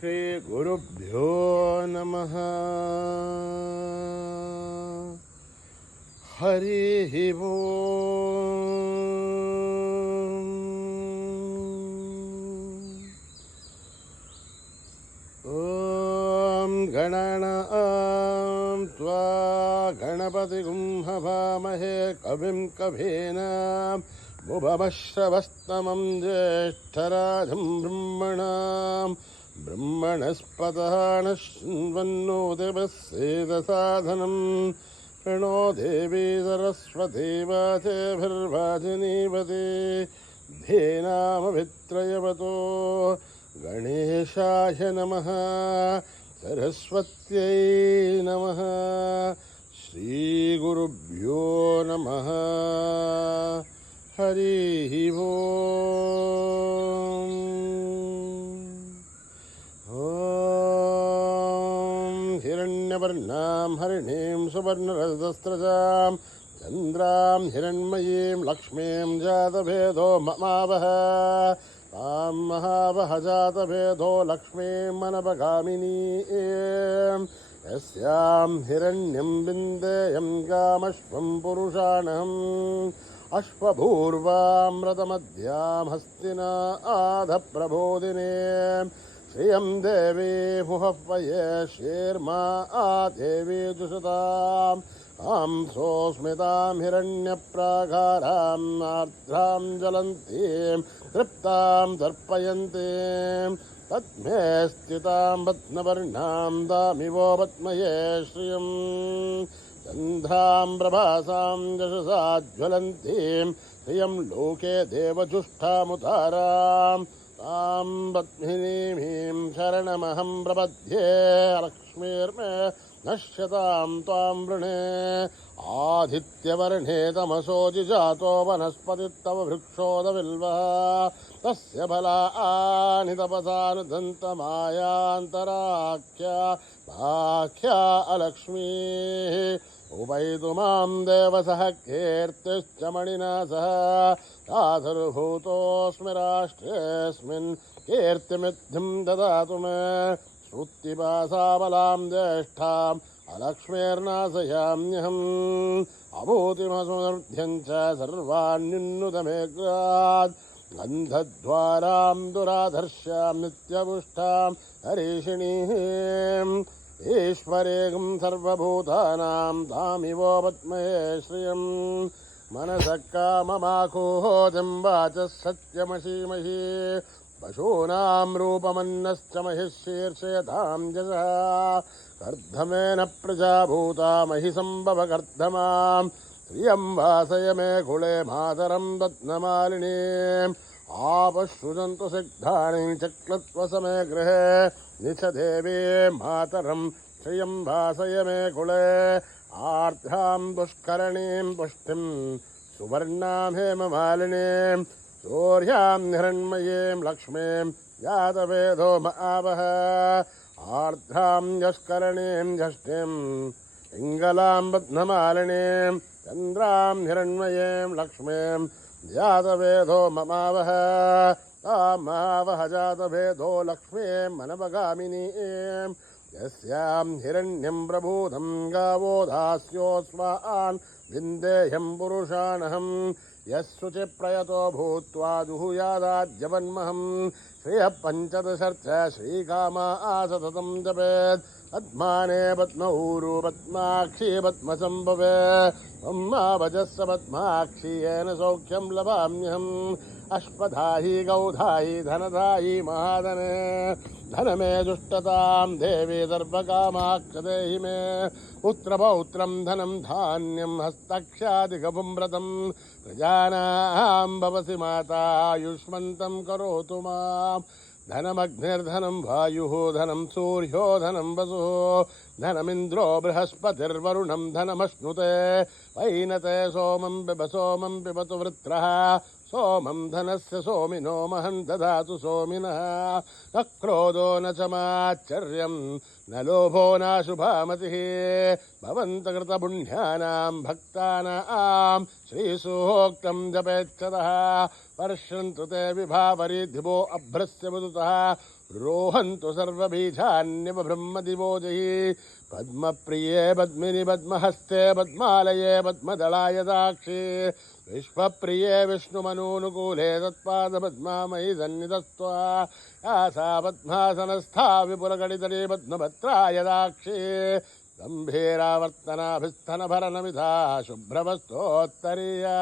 श्रीगुरुभ्यो नमः। हरिः ॐ गणानां त्वा गणपतिगुं हवामहे कविं कवीनाम् मुभमश्रवस्तमं ज्येष्ठराजं ब्रह्मणस्पतः नश्चिन्वन्नोतिपस्येदसाधनं प्रणो देवी सरस्वती वाचेभिर्वाचिनीवती धेनामभित्रयवतो गणेशाय नमः। सरस्वत्यै नमः। श्रीगुरुभ्यो नमः। हरिः ओम्। हिरण्यवर्णां हरिणीं सुवर्णरजतस्रजां चन्द्रां हिरण्मयीं लक्ष्मीं जातभेदो ममावह तां महावह जातभेदो लक्ष्मीं मनपगामिनीं यस्यां हिरण्यं विन्देयं गामश्वं पुरुषाणम् अश्वभूर्वामृतमध्यां हस्तिना आधप्रबोधिने श्रियं देवी मुहह्वये शेर्मा देवी दुषताम् आं सोऽस्मितां हिरण्यप्राकारां आर्द्रां ज्वलन्तीं तृप्तां तर्पयन्तीं पद्मे स्थितां पद्मवर्णां दामिवो पद्मये श्रियम् चन्द्रां प्रभासां यशसा ज्वलन्तीं श्रियं लोके देवजुष्टामुतारां तां पद्मिनीं शरणमहं प्रपद्ये लक्ष्मीर्मे नश्यतां त्वां वृणे आदित्यवर्णे तमसोऽजिजातो वनस्पतिस्तव वृक्षोदविल्वः तस्य फलानि तपसानुदन्तमायान्तराख्या अलक्ष्मीः उपैतु मां देवसः कीर्तिश्च मणिना सह दासुर्भूतोऽस्मि राष्ट्रेऽस्मिन् कीर्तिमिद्धिं ददातु मे श्रुतिपासाबलां ज्येष्ठाम् अलक्ष्मीर्नाशयाम्यहम् अभूतिमसुमर्ध्यं च सर्वान्युन्नुतमेग्रात् गन्धद्वारां दुराधर्ष्यां नित्यपुष्टां हरीषिणीम् ईश्वरेगं सर्वभूतानां तामिवो पद्मये श्रियम् मनसः काममाकुहोजं वाचः सत्यमशीमहि पशूनां रूपमन्नश्च महिषीर्षयतां जसः कर्धमेन प्रजाभूता महि सम्भव कर्धमां श्रियं वासय मे कुले मातरं रत्नमालिनीम् आपश्रुजन्तु सिग्धानि चक्लत्वसमे गृहे निच देवी मातरं श्रियं वासय मे कुले आर्द्रां पुष्करणीं पुष्टिं सुवर्णां हेममालिनीं सूर्यां हिरण्मयीं लक्ष्मीं जातवेदो महावह आर्द्रां यष्करणीं यष्टिं पिङ्गलां पद्ममालिनीं चन्द्रां हिरण्मयीं लक्ष्मीं जातवेदो ममावह तामावह जातवेदो लक्ष्मीं मनपगामिनीं यस्यां हिरण्यं प्रभूतं गावो दास्योऽस्मान् विन्देयं पुरुषाणहम् यस्सुचिप्रयतो भूत्वा जुहुयादाद्यवन्महं श्रियः पञ्चदशर्थ श्रीकामा सततं जपेत् पद्माने पद्मऊरु पद्माक्षी पद्मसम्भवे ब्रह्मावजस्य पद्माक्षी येन सौख्यं लभाम्यहम् अश्वधायी गौधायी धनधायी महाधने धनमे दुष्टतां देवी सर्वकामाक्ष देहि मे पुत्रपौत्रं धनं धान्यं हस्तक्षादिगपुंव्रतं प्रजानां भवसि माता आयुष्मन्तं करोतु मां धनमग्निर्धनं वायुः धनं सूर्यो धनं वसुः धनमिन्द्रो बृहस्पतिर्वरुणं धनमश्नुते वैनते सोमं पिबतु वृत्रः सोमं धनस्य सोमिनो महं ददातु सोमिनः न क्रोधो न च माच्छर्यं न लोभो नाशुभामतिः भवन्तकृतपुण्यानां भक्तानां श्रीसूक्तं जपेच्छतः वर्षन्तु ते विभावरीधिवो अभ्रस्य मुदुतः रोहन्तु सर्वबीजान्यव ब्रह्मदिवोजहि पद्मप्रिये पद्मिनि पद्महस्ते पद्मालये पद्मदलाय दाक्षि विश्वप्रिये विष्णुमनूनुकूले तत्पादपद्मामयि सन्निधत्वा या सा पद्मासनस्था विपुलगणितले पद्मभद्राय दाक्षि गम्भीरावर्तनाभिस्तनभरनमिधा शुभ्रवस्तोत्तरीया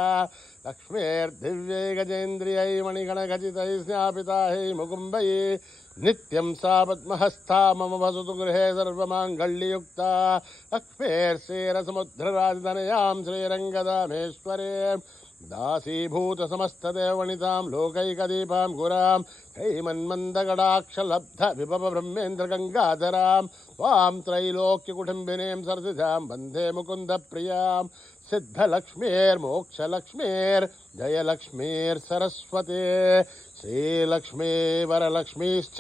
लक्ष्मीर्दिव्यै गजेन्द्रियै मणिगणखचितैः स्नापितायै मुकुम्बैः नित्यं सा पद्महस्ता मम वसतु गृहे सर्वमाङ्गल्ययुक्ता लक्ष्मीर्षीरसमुद्रराजधनयां श्रीरङ्गदामेश्वरे दासीभूतसमस्तदेवनितां लोकैकदीपां गुरां कैमन्मन्दगडाक्षलब्धविभवब्रह्मेन्द्रगङ्गाधरां त्वां त्रैलोक्यकुटुम्बिनीं सरसिजां वन्दे मुकुन्दप्रियां सिद्धलक्ष्मीर्मोक्षलक्ष्मीर्जयलक्ष्मीर्सरस्वती श्रीलक्ष्मी वरलक्ष्मीश्च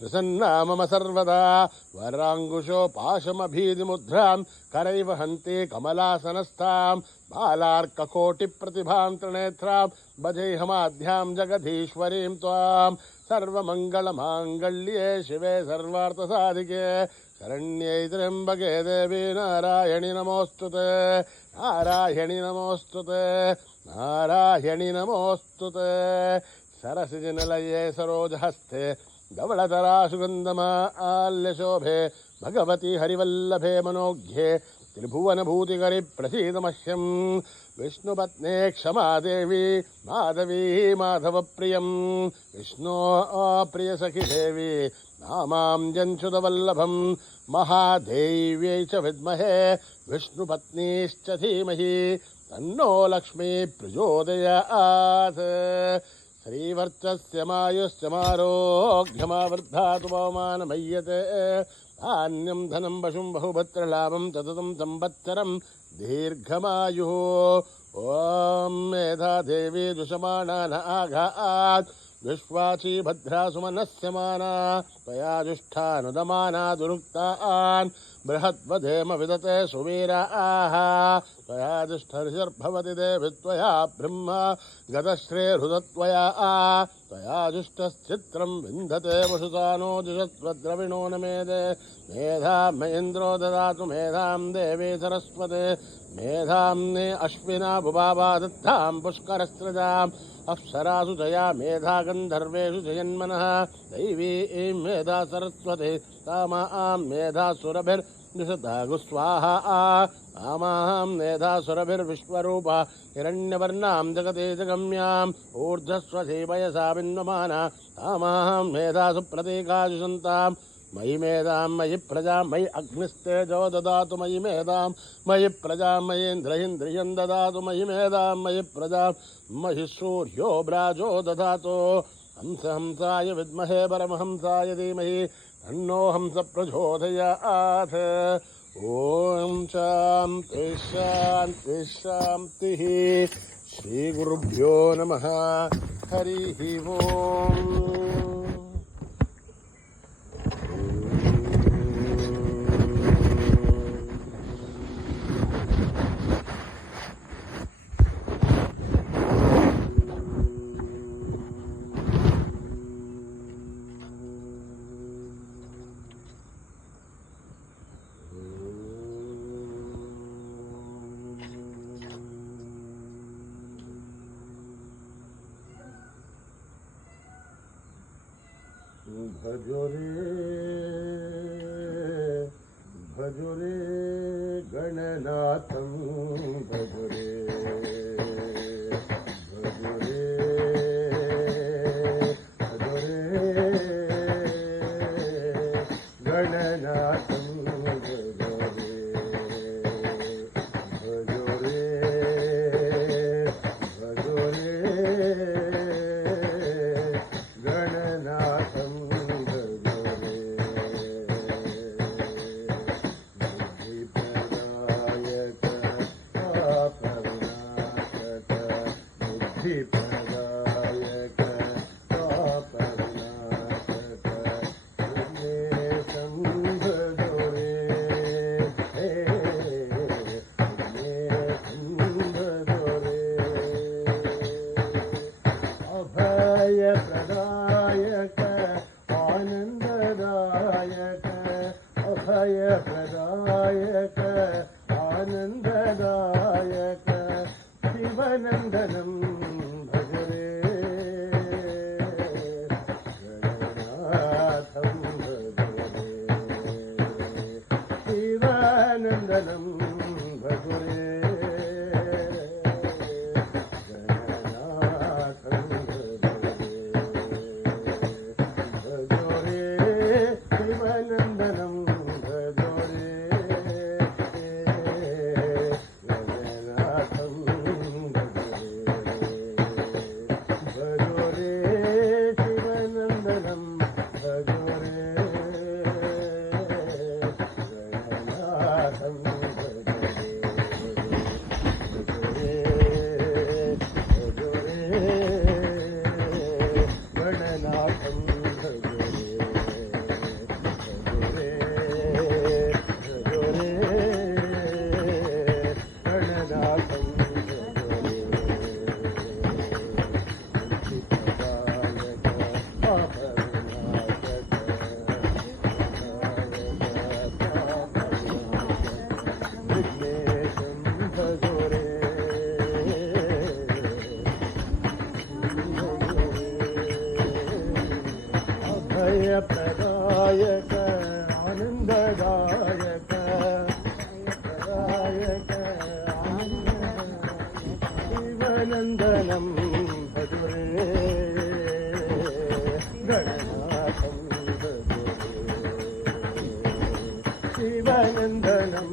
प्रसन्ना मम सर्वदा वराङ्कुशो पाशमभीतिमुद्रां करैव हन्ति कमलासनस्थां बालार्ककोटिप्रतिभां त्रिनेत्रां भजेऽहमाद्यां जगदीश्वरीं त्वां सर्वमङ्गलमाङ्गल्ये शिवे सर्वार्थसाधिके शरण्यै त्र्यम्बके देवी नारायणि नमोऽस्तुते नारायणि नमोऽस्तुते नारायणि नमोऽस्तुते सरसिजनिलये सरोजहस्ते धवलतरा सुगन्धमाल्यशोभे भगवती हरिवल्लभे मनोज्ञे त्रिभुवनभूतिकरि प्रसीदमह्यं विष्णुपत्ने क्षमा देवी माधवी माधवप्रियं विष्णो प्रियसखि देवी नामां जन्सुतवल्लभं महादेव्यै च विद्महे विष्णुपत्नीश्च धीमहि तन्नो लक्ष्मी प्रचोदयात् श्रीवर्चस्य मायुश्चमारोग्यमावृद्धातु पवमानमय्यते धान्यं धनं पशुं बहुभद्रलाभं तततं संवत्सरं दीर्घमायुः ॐ मेधा देवी दुषमाणा न आघात् विश्वाची भद्रा सुमनस्य माना त्वया जुष्ठानुदमाना दुरुक्तान् बृहद्वधेम विदते सुवीराः त्वया जुष्टर्षर्भवति देवि त्वया ब्रह्मा गतश्रेहृदत्वया त्वया जुष्टश्चित्रं विन्दते वसुतानो जुषत्वद्रविणो न मेदे मेधां महेन्द्रो ददातु मेधां देवी सरस्वते मेधां अश्विना बुबाबा दत्तां पुष्करस्रजाम् अप्सरासु जया मेधा गन्धर्वेषु जयन्मनः दैवी मेधा सरस्वती तामां मेधा सुरभिर्निषदागु स्वाहा तामां मेधा सुरभिर्विश्वरूपा हिरण्यवर्णां जगते जगम्याम् ऊर्ध्वस्वसी वयसा बिन्वमाना तामां मेधा सुप्रतीकासु सन्ताम् मयि मेधां मयि प्रजां मयि अग्निस्तेजो ददातु मयि मेधां मयि प्रजां मयीन्द्रियं ददातु मयि मेधां मयि प्रजां मयि सूर्यो ब्राजो ददातु हंसाय विद्महे परमहंसाय धीमहि तन्नो हंस प्रचोदयात् ॐ शान्ति शान्ति शान्तिः श्रीगुरुभ्यो नमः हरिः ओम् भजो रे गणनाथं भजो रे गणनाथं अभयप्रदायक आनन्ददायक शिवनन्दनं भजरे गणनाथं भजरे शिवानन्दनं भजरे गणनाथं भजरे शिवनन्दनं अभयप्रदायक आनन्ददायक प्रदायक शिवनन्दनं भजरे गणनाथं भजरे शिवनन्दनं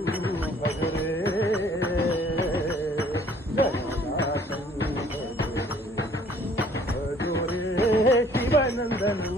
भजरे गणनाथं भजरे शिवनन्दनं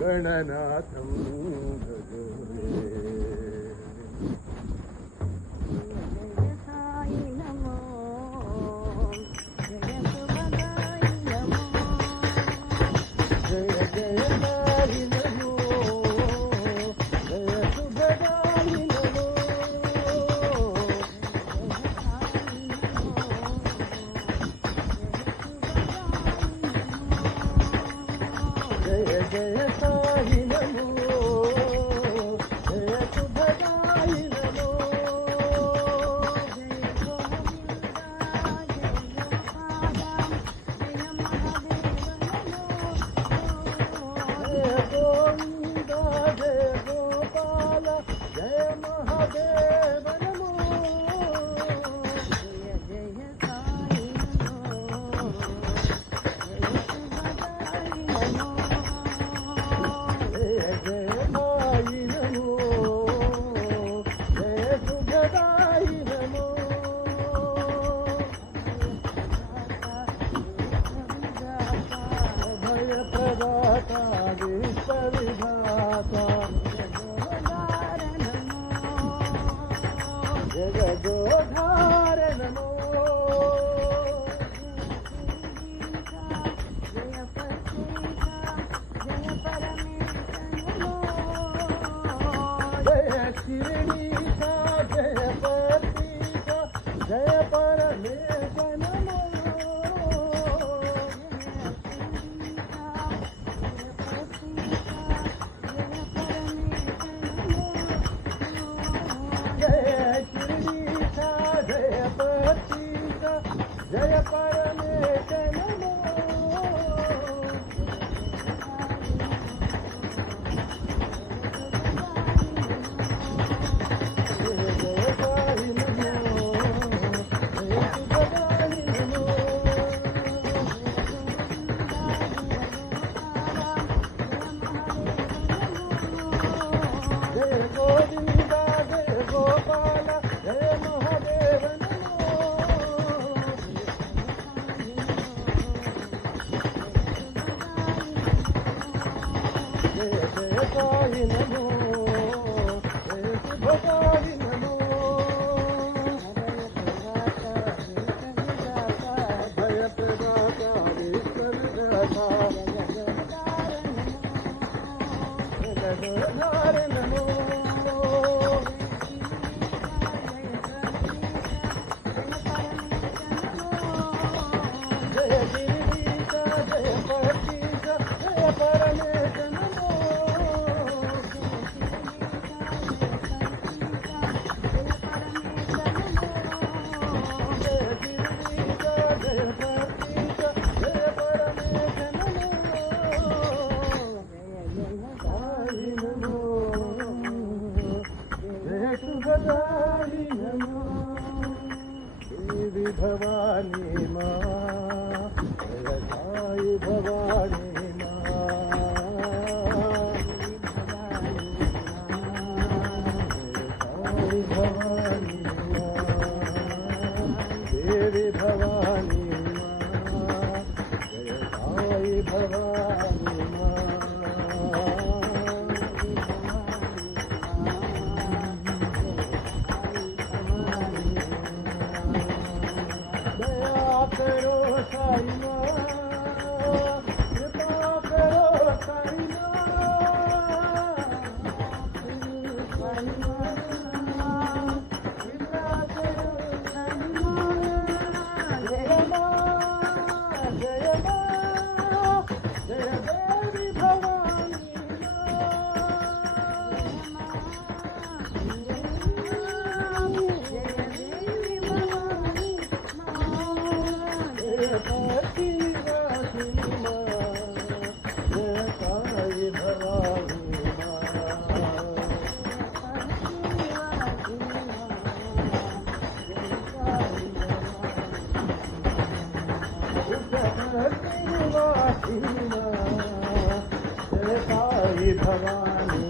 गणनाथं सुखदायि नमो देवी भवानी मां जय साई भवानी भवानी देवी भवानी जय साई भवानी दया करो साई कृपा करो साई भवानी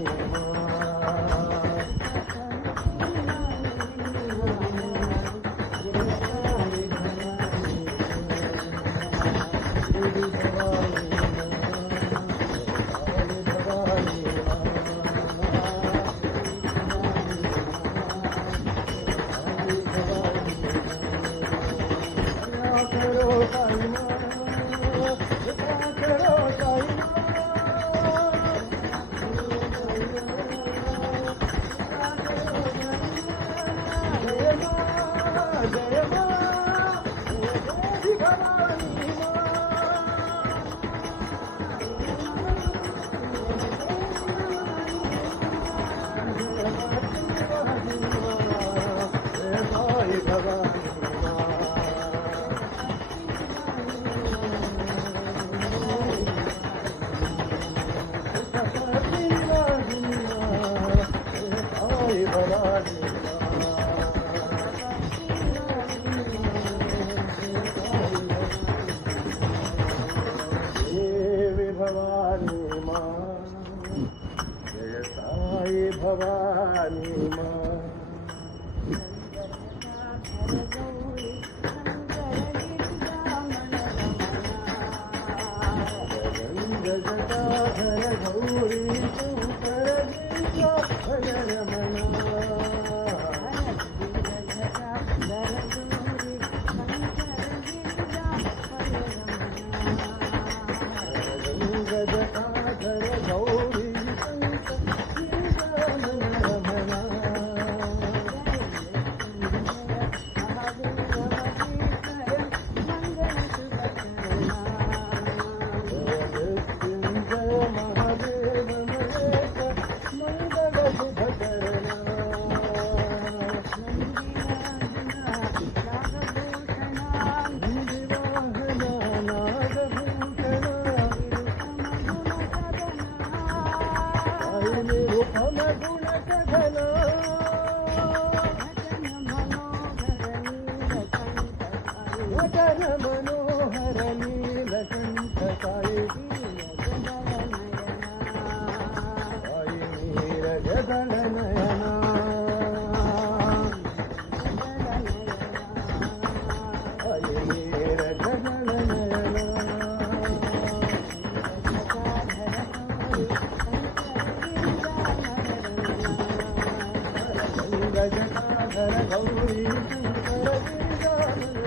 भवानी मां जटाधर गौरी शंकर गिरिजाधर रमणा जटाधर गौरी वचन मनोहर नीलकंठ साई नीरज दल नयना नीरज दल नयना जटाधर गौरी शंकर गिरिजाधर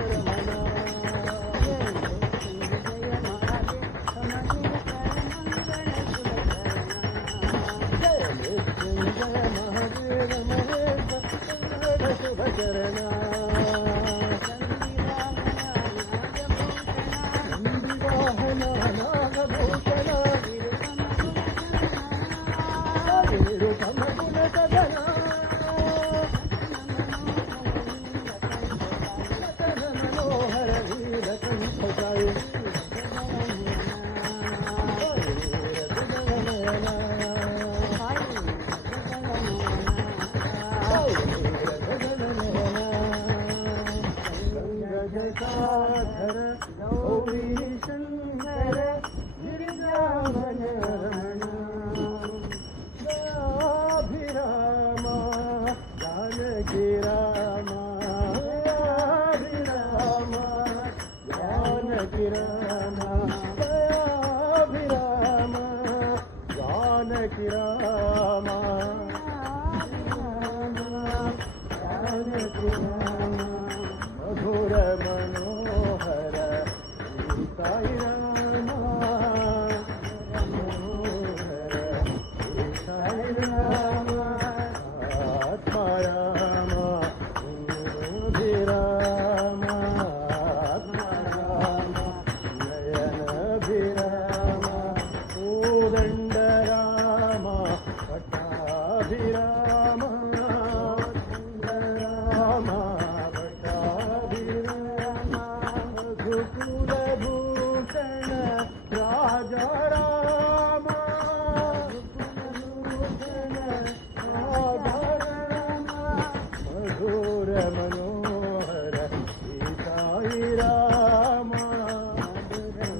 मनोहर श्री साई राम मधुर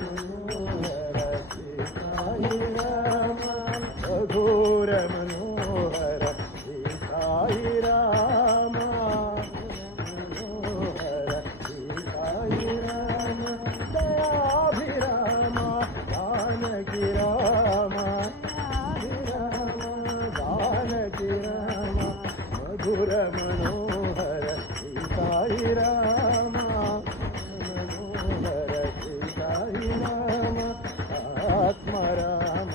मनोहर श्री साई राम मधुर मनोहर श्री साई राम मनोहर श्री साई राम दयाभिराम जानकी राम जानकी राम मधुर मनोहर श्री साई राम मनोहर श्री साई राम आत्मा राम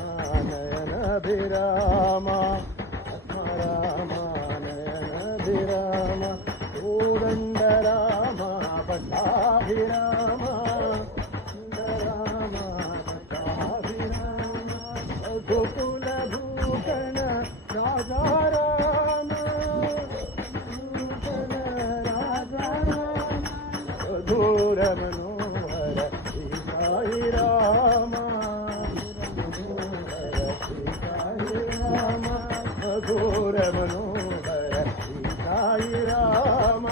नयन विराम आत्मा राम नयन विराम कोदंड राम पट्टाभिराम राम पट्टाभिराम गोकुल भूषण राजा राम भूषण राजा राम मधुर मनोहर श्री साई राम मनोहर श्री साई राम मधुर मनोहर श्री साई राम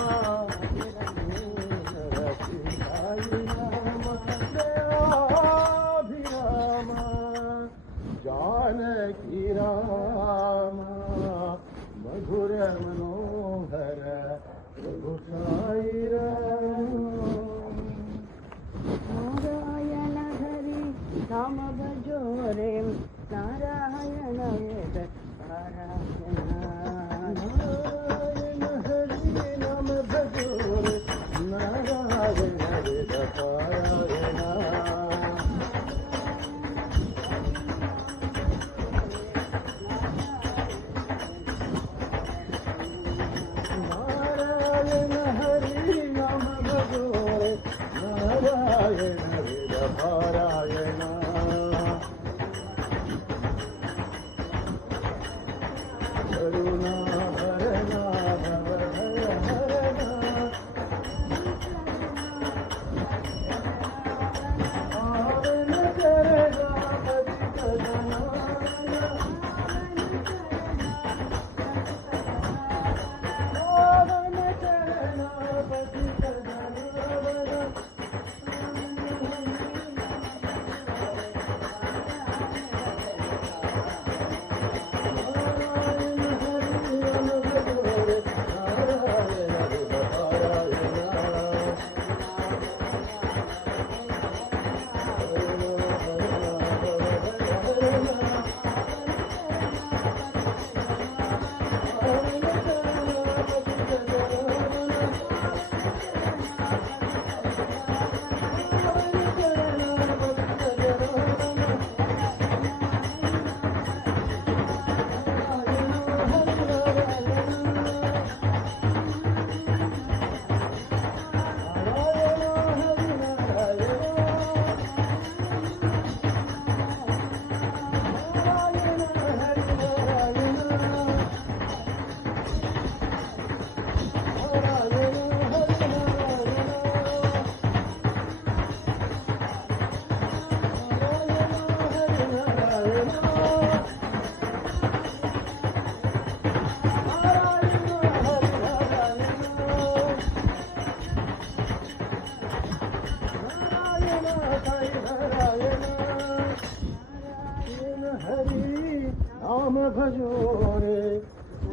मनोहर श्री साई राम दयाभिराम जानकी राम मधुर मनोहर प्रभु साई राम नारायण हरि नाम भजो रे नारायण वेद पारायण नारायण हरि नाम भजो रे नारायण वेद पारायण नारायण हरि नाम भजो रे नारायण वेद पारायण करुणा भरणा भव भय हरणा पावन करना पतित जनाना पावन करना पतित जनाना नारायण हरि नाम भजो रे नारायण वेद पारायण करुणा भरणा भव भय हरणा पावन करना पतित जनाना पावन करना पतित जनाना नाम भजो रे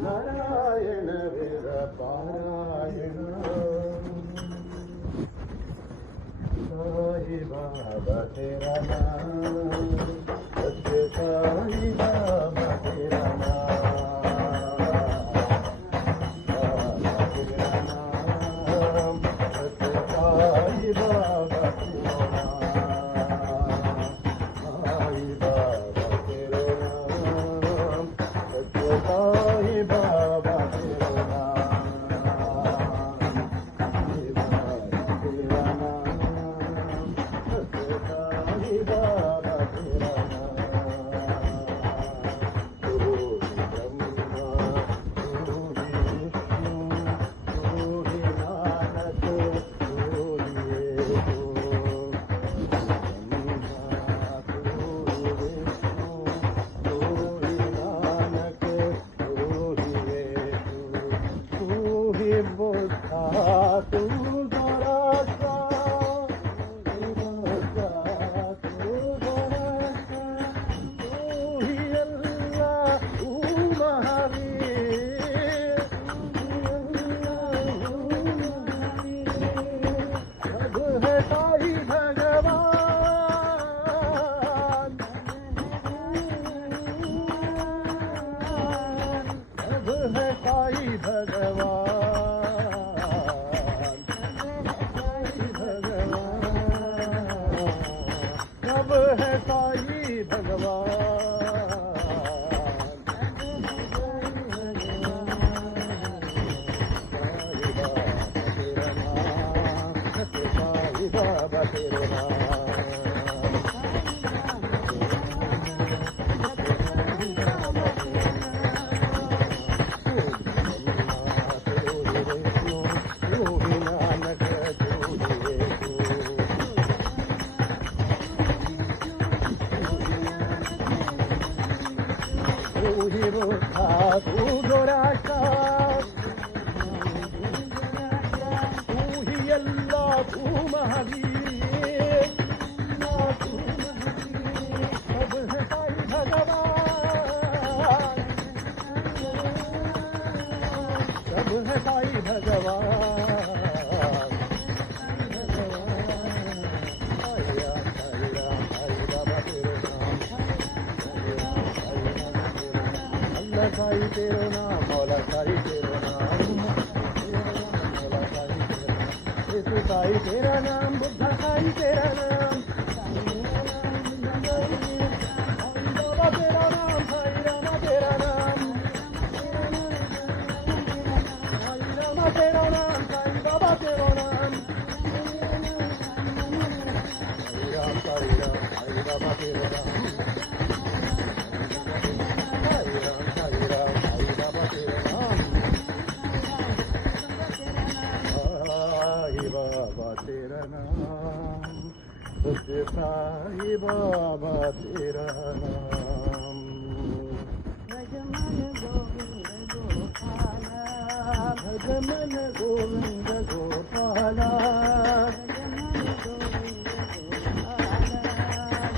नारायण वेद पारायण साई बाबा तेरा नाम सत्य साई बाबा तेरा नाम तेरा नाम सत्य साई बाबा तेरा नाम साई बाबा तेरे नाम सत्य साई बाबा तेरे नाम साई बाबा तेरा नाम सत्य साई बाबा भगवान, सब है साई भगवान, साई बाबा तेरे नाम, तू गोराशा, तू ही अल्लाह, तू महावीर, सब है साई भगवान, सब है साई भगवान, साई राम साई बाबा तेरे नाम, अल्लाह साई तेरो नाम, मौला साई तेरो नाम, मौला साई तेरा नाम, यीशु साई तेरा नाम, बुद्धा साई तेरा नाम, बाबा तेरा नाम, साई रामा तेरा नाम, साई रामा तेरा नाम, साई बाबा तेरा नाम, साई राम साई बाबा तेरा नाम, साई राम साई बाबा तेरा नाम, साई बाबा तेरा नाम, सच्चे साई बाबा तेरा नाम, भजमन गोविंद गोपाला, भजमन गोविंद गोपाला,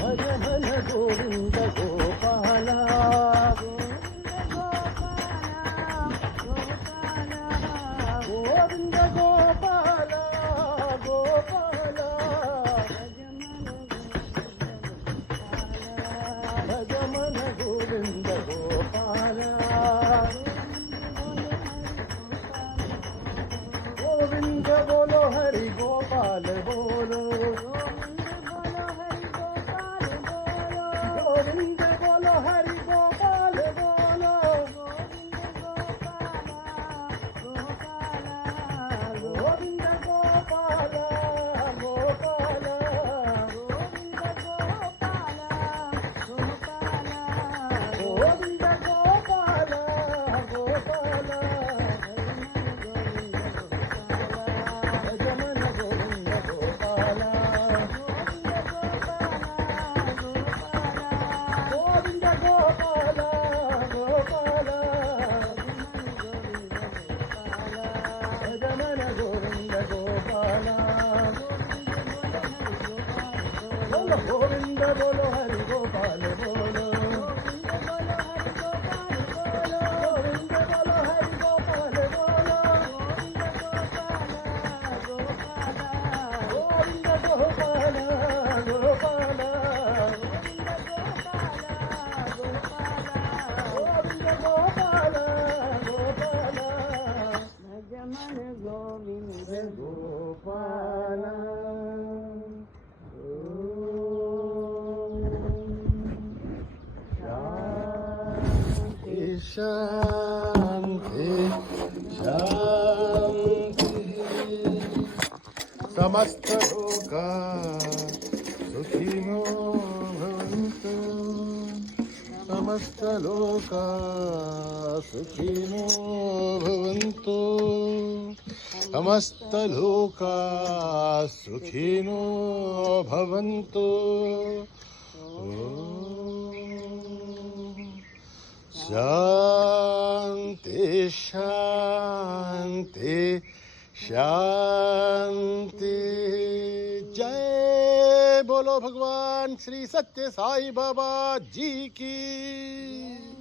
भजमन गोविंद गोपाला, गोविंद गोपाला गोपाला, भजमन गोविंद गोपाला, गोविंद बोलो हरि गोपाल बोलो, गोविंद बोलो हरि गोपाल बोलो, गोविंद गोपाला गोपाला, गोविंद गोपाला गोपाला, भजमन गोविंद गोपाला, गोविंद गोपाला गोपाला, भजमन गोविंद गोपाला, बोलो गोविंद बोलो हरि गोपाल बोलो, गोविंद बोलो हरि गोपाल बोलो, गोविंद गोपाला गोपाला, गोविंद गोपाला गोपाला, भजमन गोविंद गोपाला, शांति शांति, समस्त लोका सुखिनो भवन्तु, समस्त लोका सुखिनो भवन्तु, समस्त लोका सुखिनो भवन्तु, शांति शांति शांति। जय बोलो भगवान श्री सत्य साई बाबा जी की।